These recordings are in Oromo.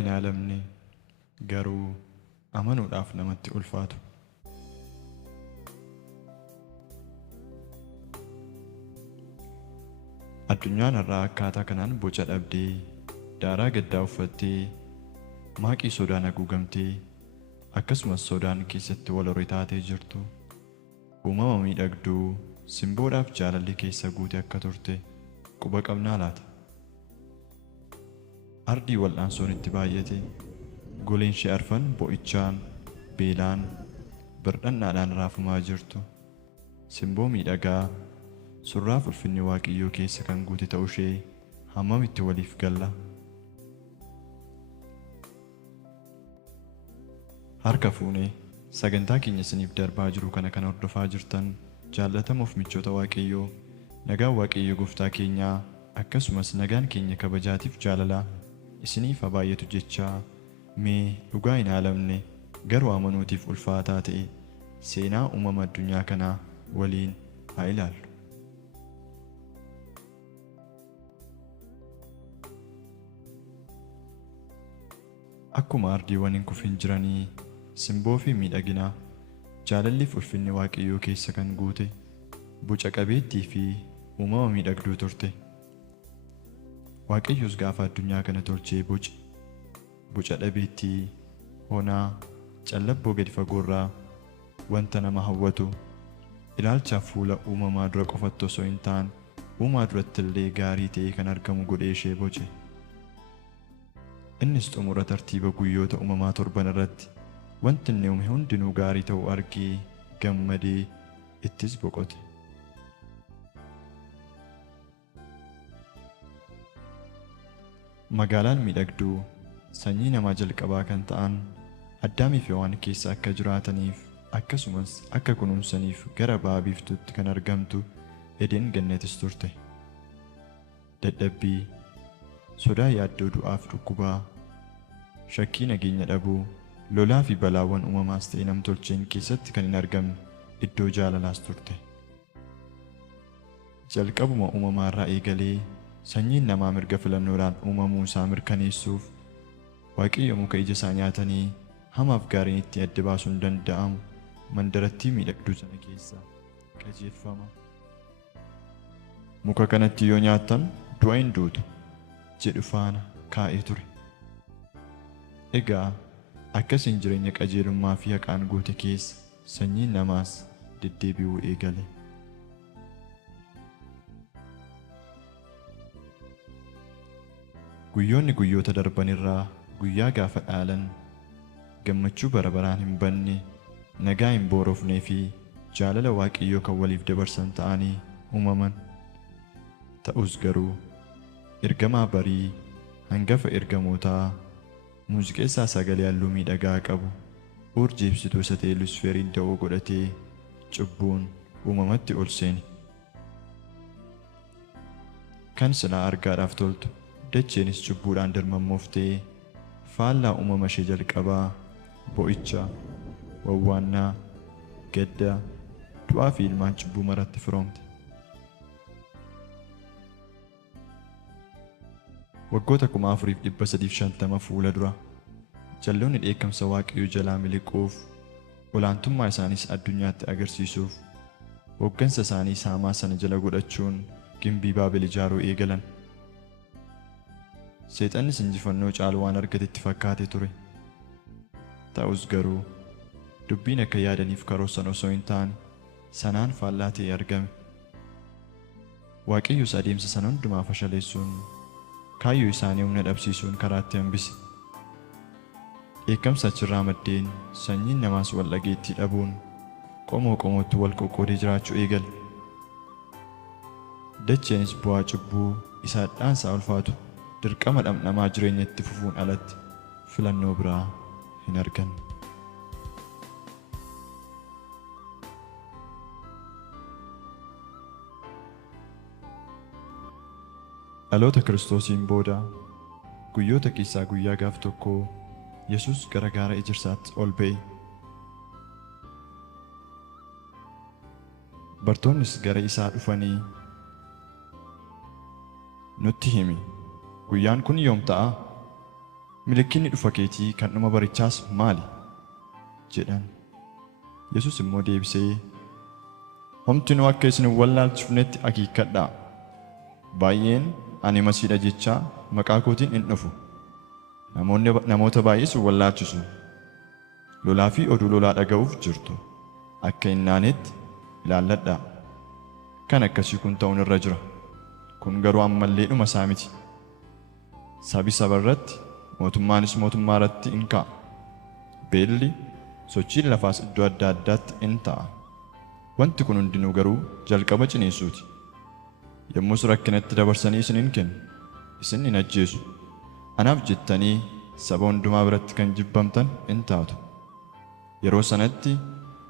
hin haalamne garuu amanuudhaaf namatti ulfaatu. Addunyaan har'aa akkaataa kanaan boca dhabdee, daaraa gaddaa uffattee, maaqii sodaan haguugamtee, akkasumas sodaan keessatti wal horii taatee jirtu, uumama miidhagduu simboodhaaf jaalalli keessa guute akka turte quba qabnaa laata? Ardii wal'aansoon itti baay'ate, goleen ishee arfan bo'ichaan, beelaan, birdhannaadhaan raafamaa jirtu, simboo miidhagaa surraaf ulfinni Waaqayyoo keessa kan guute ta'uu ishee hammamitti waliif galla? Harka fuunee sagantaa keenya isiniif darbaa jiru kana kan hordofaa jirtan jaallatamuuf michoota Waaqayyoo, nagaan Waaqayyoo Gooftaa keenyaa akkasumas nagaan keenya kabajaatiif jaalalaa isiniif haa baay'atu jechaa mee dhugaa hin haalamne garuu amanuutiif ulfaataa ta'e seenaa uumama addunyaa kanaa waliin haa ilaallu. Akkuma ardiiwwan hin kufin jiranii simboo fi miidhaginaa jaalalliif ulfinni Waaqayyoo keessa kan guute boca qabeettii fi uumama miidhagduu turte. Waaqayyoos gaafa addunyaa kana tolchee boca dhabeettii, honaa, callabboo gadi fagoorraa wanta nama hawwatu ilaalchaaf fuula uumamaa dura qofatti osoo hin taane uumaa duratti illee gaarii ta'ee kan argamu godhee ishee boce. Innis xumura tartiiba guyyoota uumamaa torban irratti wanti inni uume hundinuu gaarii ta'uu argee gammadee ittis boqote. Magaalaan miidhagduu sanyii namaa jalqabaa kan ta'an Addaamii fi Hewaan keessa akka jiraataniif akkasumas akka kunuunsaniif gara ba'a biiftuutti kan argamtu Eden Gannetis turte. Dadhabbii, sodaa yaaddoo du'aaf dhukkubaa, shakkii nageenya dhabuu, lolaa fi balaawwan uumamaas ta'e namtolcheen keessatti kan hin argamne iddoo jaalalaas turte. Jalqabuma uumamaarraa eegalee sanyiin namaa mirga filannoodhaan uumamuu isaa mirkaneessuuf Waaqayyo muka ija isaa nyaatanii hamaaf gaariin itti adda baasuun danda'amu mandarattii miidhagduu sana keessaa qajeelfama. Muka kanatti yoo nyaattan du'a hin duutu jedhu faana kaa'ee ture. Egaa akkasiin jireenya qajeelummaa fi haqaan guute keessa sanyiin namaas deddeebi'uu eegale. Guyyoonni guyyoota darban irraa guyyaa gaafa dhaalan gammachuu bara baraan hin banne, nagaa hin boorofnee fi jaalala Waaqayyoo kan waliif dabarsan ta'anii uumaman. Ta'us garuu ergamaa barii hangafa ergamootaa muuziqeessaa sagalee halluu miidhagaa qabu urjii ibsituu isa ta'e Luusiferiin da'oo godhatee cubbuun uumamatti ol seene. Kan silaa argaadhaaf toltu dacheenis cubbuudhaan dirmammooftee faallaa uumama ishee jalqabaa bo'icha, wawwaannaa, gadda, du'aa fi ilmaan cubbuu maratti firoomte. Waggoota 4,350 fuula dura jalloonni dheekkamsa Waaqayyoo jalaa miliquuf olaantummaa isaanis addunyaatti agarsiisuuf hooggansa isaanii saamaa sana jala godhachuun gimbii Baabel ijaaruu eegalan. Seexannis injifannoo caalu waan argatetti fakkaate ture. Ta'us garuu dubbiin akka yaadaniif karoorsan osoo hin taane sanaan faallaa ta'e argame. Waaqayyos adeemsa sana hundumaa fashaleessuun kaayyoo isaanii humna dhabsiisuun karaatti hambise. Dheekkamsa achirraa maddeen sanyiin namaas wal dhageettii dhabuun qomoo qomootti wal qoqqoodee jiraachuu eegale. Dacheenis bu'aa cubbuu isa hadhaansaa ulfaatu dirqama dhamdhamaa jireenya itti fufuun alatti filannoo biraa hin arganne. Dhaloota Kiristoosiin booda guyyoota keessaa guyyaa gaaf tokko Yesuus gara gaara Ejersaatti ol ba'e. Bartoonnis gara isaa dhufanii, "Nutti himi, guyyaan kun yoom ta'a? Milikinni dhufa keetii kan dhuma barichaas maali? jedhan. Yesus immoo deebisee, homtinuu akka isin hin wallaalchifnetti akeekkadhaa. Baay'een ani Masiidha jechaa maqaa kootiin in dhufu. Namoota baay'ees wallaalchisu. Lolaa fi oduu lolaa dhaga'uuf jirtu. Akka hin naanetti ilaalladhaa. Kan akkasii kun ta'uun irra jira. Kun garuu ammallee dhuma isaa miti. Sabi saba irratti, mootummaanis mootummaa irratti in ka'a. Beelli, sochiin lafaas iddoo adda addaatti in ta'a. Wanti kun hundinuu garuu jalqaba ciniinsuuti. Yommus rakkinatti dabarsanii isin hin kennu, isin hin ajjeesu. Anaaf jettanii saba hundumaa biratti kan jibbamtan in taatu. Yeroo sanatti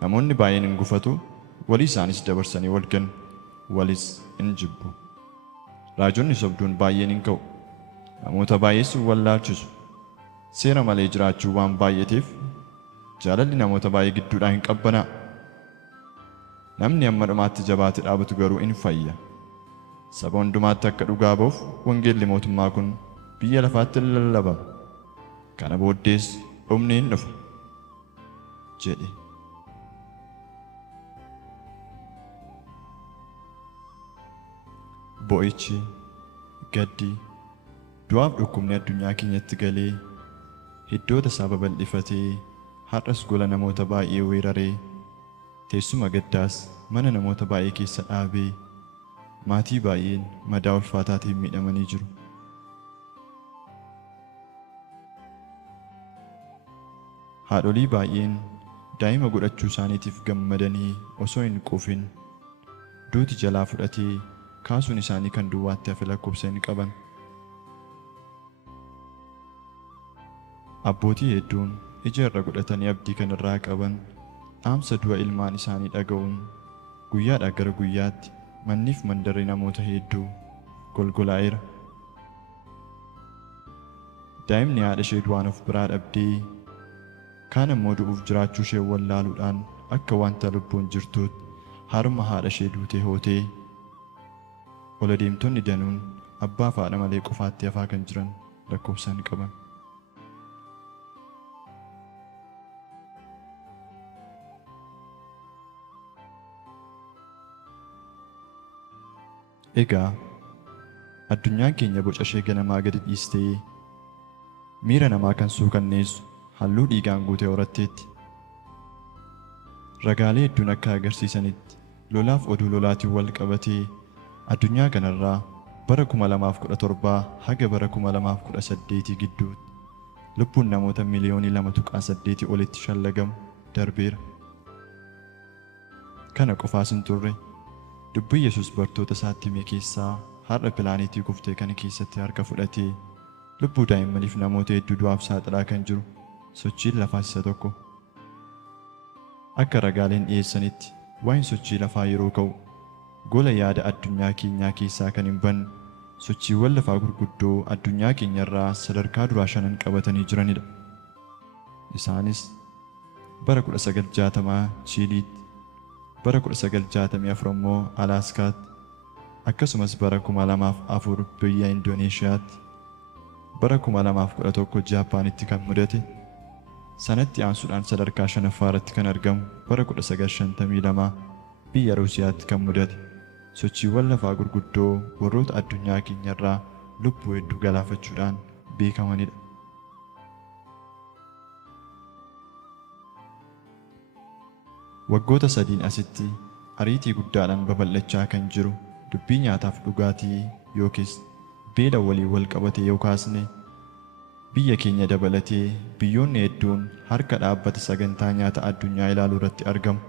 namoonni baay'een in gufatu, walii isaanis dabarsanii wal kennu, walis in jibbu. Raajonni sobduun baay'een in ka'u, namoota baay'ees wallaalchisu. Seera malee jiraachuu waan baay'ateef jaalalli namoota baay'ee gidduudhaa hin qabbanaa. Namni hamma dhumaatti jabaatee dhaabatu garuu in fayya. Saba hundumaatti akka dhugaa ba'uuf wangeelli mootummaa kun biyya lafaatti in lallabama. Kana booddees dhumni in dhufa jedhe. Bo'ichi, gaddi, du'aaf dhukkubni addunyaa keenyatti galee hiddoota isaa babal'ifatee har'as gola namoota baay'ee weeraree teessuma gaddaas mana namoota baay'ee keessa dhaabee maatii baay'een madaa ulfaataatiin miidhamanii jiru. Haadholii baay'een daa'ima godhachuu isaaniitiif gammadanii osoo hin quufin duuti jalaa fudhatee kaasuun isaanii kan duwwaatti hafe lakkoofsa hin qaban. Abbootii hedduun ija irra godhatanii abdii kan irraa qaban dhaamsa du'a ilmaan isaanii dhaga'uun guyyaadhaa gara guyyaatti manniif mandarri namoota hedduu golgolaa'eera. Daa'imni haadha ishee du'aan of biraa dhabdee kaan immoo du'uuf jiraachuu ishee wallaaluudhaan akka wanta lubbuun jirtuutti harma haadha ishee duutee hootee ola deemtonni danuun abbaa fi haadha malee qofaatti hafaa kan jiran lakkoofsa hin qaban. Egaa addunyaan keenya boca ishee ganamaa gadi dhiistee miira namaa kan suukanneessu halluu dhiigaan guutee horatteetti. Ragaalee hedduun akka agarsiisanitti lolaaf oduu lolaatiin wal qabatee addunyaa kanarraa bara 2017 haga bara 2018 gidduutti lubbuun namoota miliyoonii 2.8 olitti shallagamu darbeera. Kana qofaas hin turre. Dubbii Yesus bartoota isaatti hime keessaa har'a pilaanetii kuftee kana keessatti harka fudhatee lubbuu daa'immaniif namoota hedduu du'aaf saaxilaa kan jiru sochiin lafaas isa tokko. Akka ragaaleen dhiyeessanitti waa'een sochii lafaa yeroo ka'u gola yaada addunyaa keenyaa keessaa kan hin banne sochiiwwan lafaa gurguddoo addunyaa keenyarraa sadarkaa duraa 5 qabatanii jiranidha. Isaanis bara 1960 Chiiliitti, bara 1964 immoo Alaaskaatti, akkasumas bara 2004 biyya Indoneeshiyaatti, bara 2011 Jaapaanitti kan mudate, sanatti aansuudhaan sadarkaa 5ffaa irratti kan argamu bara 1952 biyya Ruusiyaatti kan mudate sochiiwwan lafaa gurguddoo warroota addunyaa keenyarraa lubbuu hedduu galaafachuudhaan beekamanidha. Waggoota 3 asitti ariitii guddaadhaan babal'achaa kan jiru dubbii nyaataaf dhugaatii yookiis beela waliin wal qabate yoo kaasne biyya keenya dabalatee biyyoonni hedduun harka dhaabbata sagantaa nyaata addunyaa ilaaluu irratti argamu.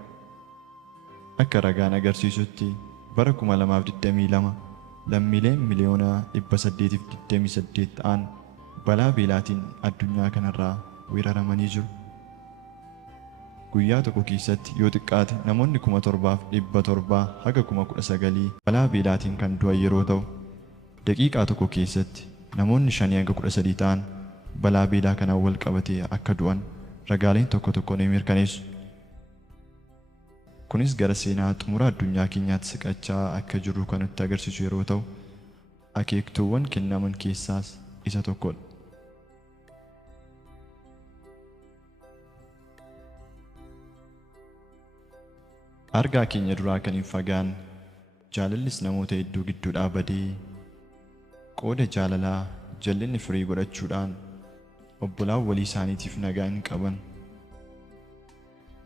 Akka ragaan agarsiisutti bara 2022 lammiileen miliyoona 828 ta'an balaa beelaatiin addunyaa kanarraa weeraramanii jiru. Guyyaa tokko keessatti yoo xiqqaate namoonni 7,700 haga 19,000 balaa beelaatiin kan du'an yeroo ta'u, daqiiqaa tokko keessatti namoonni 5 hanga 13 ta'an balaa beelaa kanaan wal qabatee akka du'an ragaaleen tokko tokko ni mirkaneessu. Kunis gara seenaa xumura addunyaa keenyaatti siqachaa akka jirru kan nutti agarsiisu yeroo ta'u, akeektuuwwan kennaman keessaas isa tokkodha. argaa keenya duraa kan hin fagaan jaalallis namoota hedduu gidduu dhaabadee qooda jaalalaa jallinni firii godhachuudhaan obbolaan walii isaaniitiif nagaa hin qaban.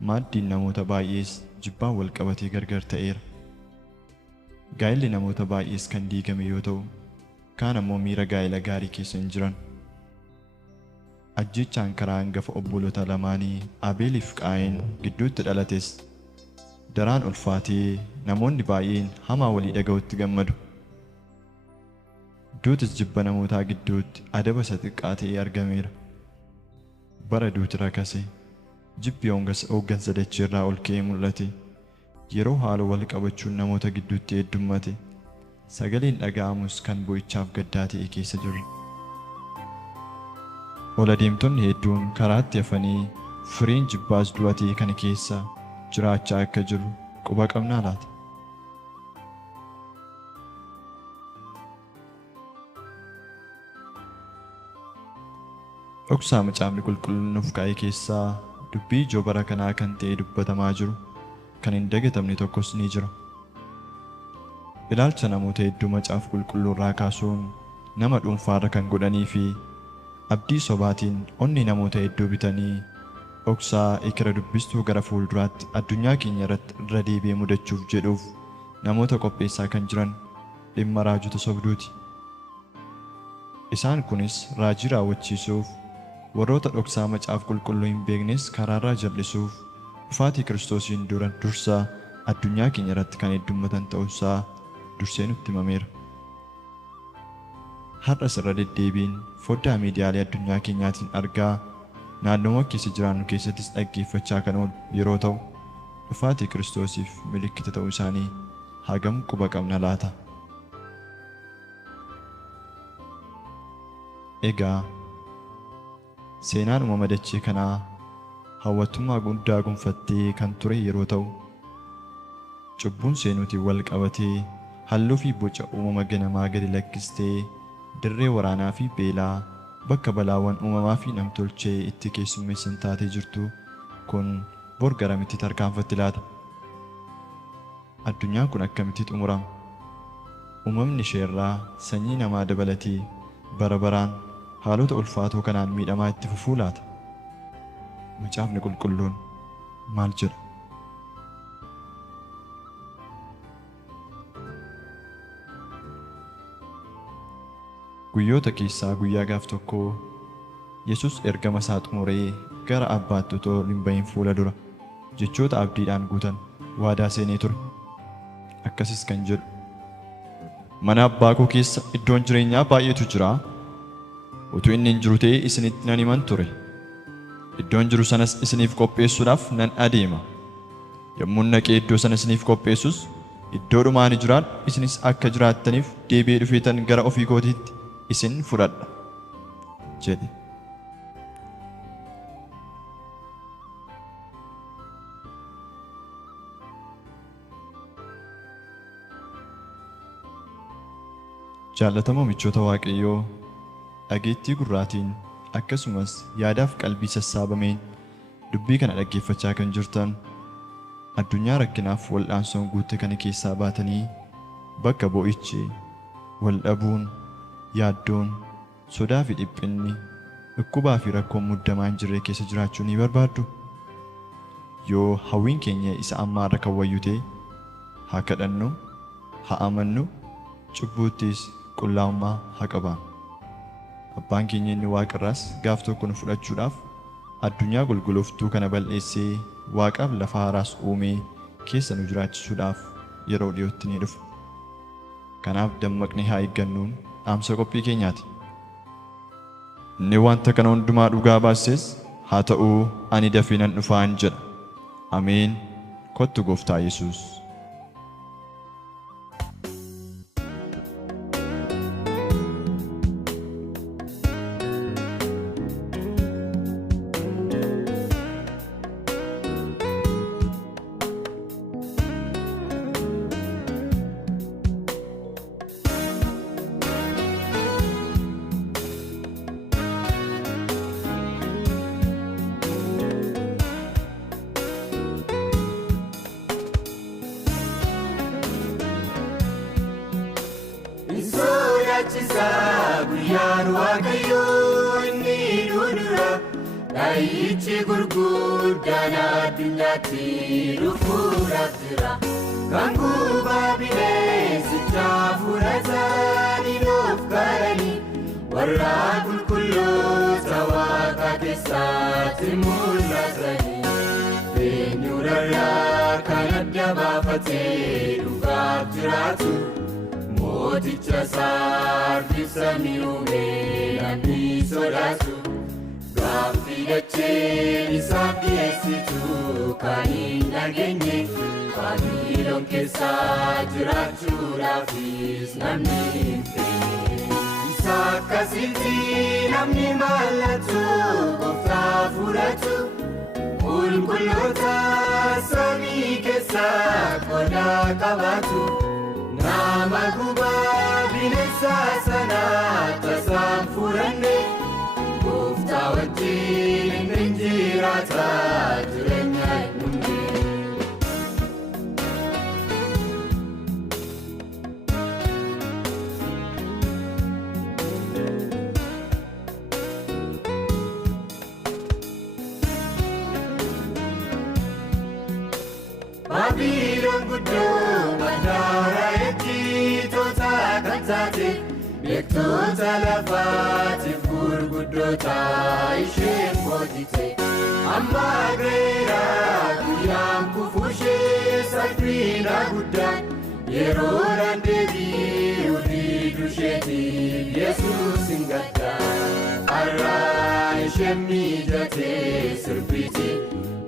Maaddiin namoota baay'ees jibbaan wal qabatee gargar ta'eera. Gaa'illi namoota baay'ees kan diigame yoo ta'u, kaan ammoo miira gaa'ila gaarii keessa hin jiran. Ajjechaan karaa hangafa obboloota lamaanii Abeeliif Qaayeen gidduutti dhalates daraan ulfaatee namoonni baay'een hamaa walii dhaga'utti gammadu. Duutis jibba namootaa gidduutti adaba isa xiqqaa ta'ee argameera. Bara duuti rakase jibbi hooggansa dachee irraa ol ka'ee mul'ate. Yeroo haaloo wal qabachuun namoota gidduutti heddummate, sagaleen dhaga'amus kan boo'ichaaf gaddaa ta'e keessa jiru. Ol adeemtonni hedduun karaatti hafanii firiin jibbaas du'atee kana keessa jiraachaa akka jiru quba qabnaa laata? Dhoksaa macaafni qulqulluun nuuf kaa'e keessaa dubbii ijoo bara kanaa kan ta'e dubbatamaa jiru kan hin dagatamne tokkos ni jira. Ilaalcha namoota hedduu macaafa qulqulluu irraa kaasuun nama dhuunfaarra kan godhanii fi abdii sobaatiin onni namoota hedduu bitanii dhoksaa ikira dubbistuu gara fuulduraatti addunyaa keenya irratti irra deebi'ee mudachuuf jedhuuf namoota qopheessaa kan jiran dhimma raajota sobduuti. Isaan kunis raajii raawwachiisuuf warroota dhoksaa macaafa qulqulluu hin beeknes karaarraa jal'isuuf dhufaatii Kiristoosiin dursa addunyaa keenya irratti kan heddummatan ta'uusaa dursee nutti himameera. Har'as irra deddeebiin foddaa miidiyaalee addunyaa keenyaatiin argaa naannoo keessa jiraannu keessattis dhaggeeffachaa kan oolu yeroo ta'u, dhufaatii Kiristoosiif milikkita ta'uu isaanii hagam quba qabna laata? Egaa seenaan uumama dachee kanaa hawwattummaa guddaa gonfattee kan ture yeroo ta'u, cubbuun seenuutiin wal qabatee halluu fi boca uumama ganamaa gadi lakkistee dirree waraanaa fi beelaa bakka balaawwan uumamaa fi namtolchee itti keessummeessan taatee jirtu kun bor garamitti tarkaanfatti laata? Addunyaan kun akkamitti xumurama? Uumamni isheerraa sanyii namaa dabalatee bara baraan haalota ulfaatoo kanaan miidhamaa itti fufuu laata? Macaafni qulqulluun maal jedha? Guyyoota keessaa guyyaa gaaf tokkoo Yesus ergama isaa xumuree gara Abbaatti otoo hin bahin fuula dura jechoota abdiidhaan guutan waadaa seenee ture. Akkasis kan jedhu, mana abbaa koo keessa iddoon jireenyaa baay'eetu jira. Utuu inni hin jiru ta'ee isinitti nan himan ture. Iddoon jiru sanas isiniif qopheessuudhaaf nan adeema. Yommuun dhaqee iddoo sana isiniif qopheessus iddoodhuma ani jiraadhu isinis akka jiraattaniif deebi'ee dhufeetan gara ofii kootiitti isin fudhadha jedhe. Jaallatamoo michoota Waaqayyoo, dhageettii gurraatiin akkasumas yaadaaf qalbii sassaabameen dubbii kana dhaggeeffachaa kan jirtan, addunyaa rakkinaaf wal'aansoon guutte kana keessaa baatanii bakka boo'ichi, wal dhabuun, yaaddoon, sodaa fi dhiphinni, dhukkubaa fi rakkoon muddamaa hin jirre keessa jiraachuu ni barbaaddu? Yoo hawwiin keenya isa ammaa irra kan wayyu ta'e, haa kadhannu, haa amannu, cubbuuttis qullaa'ummaa haa qabaannu. Abbaan keenya inni waaqarraas gaaf tokko nu fudhachuudhaaf addunyaa golgoloftuu kana bal'eessee waaqaaf lafa haaraas uumee keessa nu jiraachisuudhaaf yeroo dhiyootti ni dhufa. Kanaaf dammaqnee haa eeggannuun dhaamsa qophii keenyaati. Inni wanta kana hundumaa dhugaa baases haa ta'uu ani dafee nan dhufaan jedha. Ameen. Kottu Gooftaa Yesuus. guyyaan Waaqayyoo inni dura dhaayichi gurguddaan addunyaatti dhufuudhaaf jira. Kan gubaa bineensicha fudhatanii nuuf galanii warra qulqulloota Waaqa keessaatti mul'atanii eenyurraa kan adda baafatee dhugaaf jiraatu mooticha saartiif samii uumee namni sodaatu. Gaaffii dacheen isaaf dhiyeessitu kan hin dhageenye Baabiloon keessa jiraachuudhaafis namni hin feene. Isa akkasitti namni mallattoo Gooftaa fudhatu qulqulloota samii keessa qooda qabaatu. Nama gubaa bineensa sana tasaan fudhanne Gooftaa wajjin hin jiraata jireenya hin dhumne. Baabiloon guddoo bandaara eegditoota kan taate beektoota lafaatiif gurguddoota isheen mootite. Amma gaheera guyyaan kufuushee salphina guddaan yeroodhaan deebi'uu diduu isheetiif Yesuus hin gadda. Har'a isheen mijatee sirbiti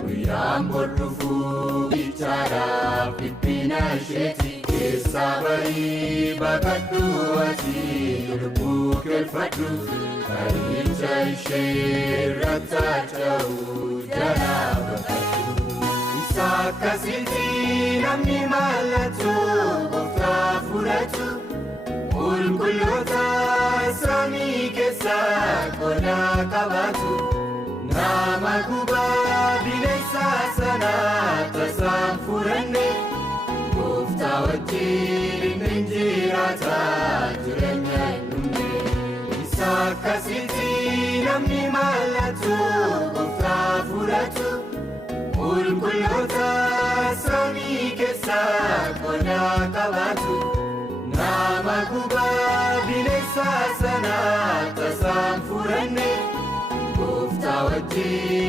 guyyaan bor dhufuu bichaadhaaf dhiphina isheeti. Keessaa bahii baqadhu ati lubbuu keelfadhu karicha ishee irratti harca'u jalaa baqadhu. Isa akkasitti namni mallattoo Gooftaa fudhatu qulqulloota samii keessa qooda qabaatu. Nama gubaa bineensa sana tasaan fudhanne Gooftaa wajjin hin jiraata jireenya hin dhumne. Isa akkasitti namni mallattoo Gooftaa fudhatu qulqulloota samii keessa qooda qabaatu. Nama gubaa bineensa sana tasaan fudhanne Gooftaa wajjin